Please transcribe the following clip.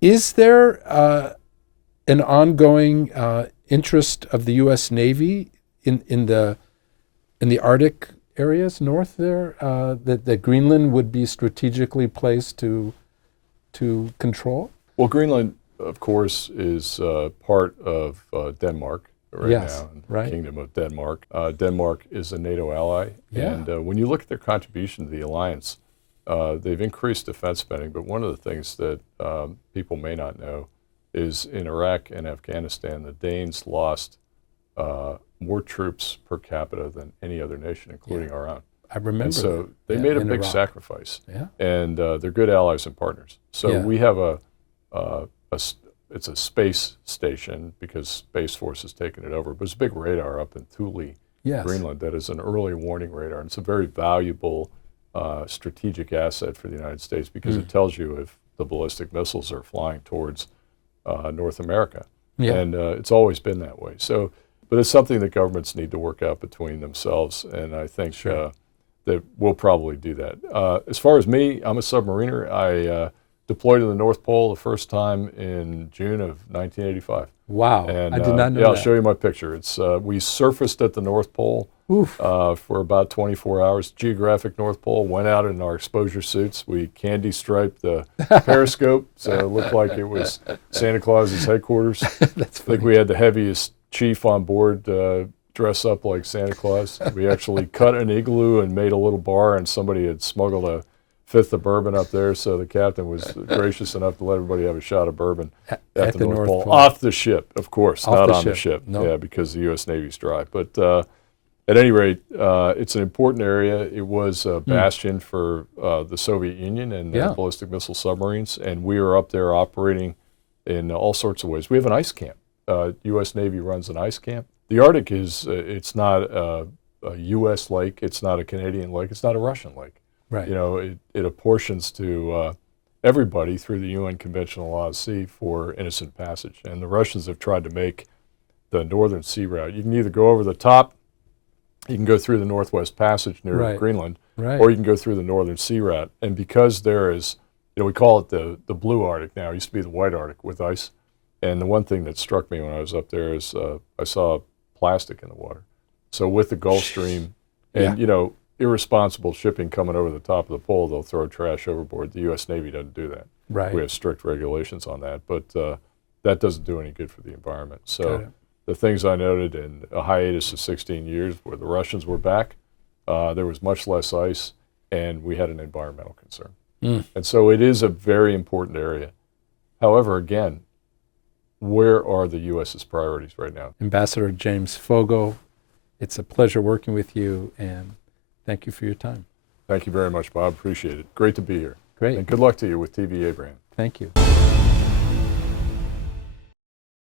Is there an ongoing interest of the U.S. Navy in the Arctic areas north there, that Greenland would be strategically placed to control? Well, Greenland, of course, is part of Denmark right Yes, now, right. the Kingdom of Denmark. Denmark is a NATO ally, Yeah. and when you look at their contribution to the alliance, they've increased defense spending, but one of the things that people may not know is in Iraq and Afghanistan, the Danes lost more troops per capita than any other nation, including our own. I remember. And so that. they Yeah, made a in big Iraq. sacrifice, Yeah. and they're good allies and partners. So Yeah. we have it's a space station because Space Force has taken it over, but it's a big radar up in Thule, Yes. Greenland, that is an early warning radar, and it's a very valuable strategic asset for the United States because it tells you if the ballistic missiles are flying towards North America. Yeah. And it's always been that way. So, but it's something that governments need to work out between themselves, and I think that we'll probably do that. As far as me, I'm a submariner. I deployed to the North Pole the first time in June of 1985. Wow, And, I did not know yeah, I'll that. show you my picture. It's we surfaced at the North Pole for about 24 hours. Geographic North Pole. Went out in our exposure suits. We candy striped the periscope, so it looked like it was Santa Claus's headquarters. That's I think we had the heaviest chief on board dress up like Santa Claus. We actually cut an igloo and made a little bar, and somebody had smuggled a fifth of bourbon up there, so the captain was gracious enough to let everybody have a shot of bourbon at the North Pole. Off the ship, of course, Off not the on ship. the ship. No. Yeah, because the U.S. Navy's dry. But at any rate, it's an important area. It was a bastion for the Soviet Union and ballistic missile submarines, and we are up there operating in all sorts of ways. We have an ice camp. U.S. Navy runs an ice camp. The Arctic is, it's not a U.S. lake, it's not a Canadian lake, it's not a Russian lake. Right. You know, it apportions to everybody through the UN Conventional Law of the Sea for innocent passage. And the Russians have tried to make the Northern Sea route. You can either go over the top, you can go through the Northwest Passage near Greenland, or you can go through the Northern Sea route. And because there is, you know, we call it the Blue Arctic now. It used to be the White Arctic with ice. And the one thing that struck me when I was up there is I saw plastic in the water. So with the Gulf Stream and, you know, irresponsible shipping coming over the top of the pole, they'll throw trash overboard. The U.S. Navy doesn't do that. Right. We have strict regulations on that, but that doesn't do any good for the environment. So the things I noted in a hiatus of 16 years where the Russians were back, there was much less ice, and we had an environmental concern. And so it is a very important area. However, again, where are the U.S.'s priorities right now? Ambassador James Foggo, it's a pleasure working with you, and thank you for your time. Thank you very much, Bob. Appreciate it. Great to be here. Great. And good luck to you with TvAbraham. Thank you.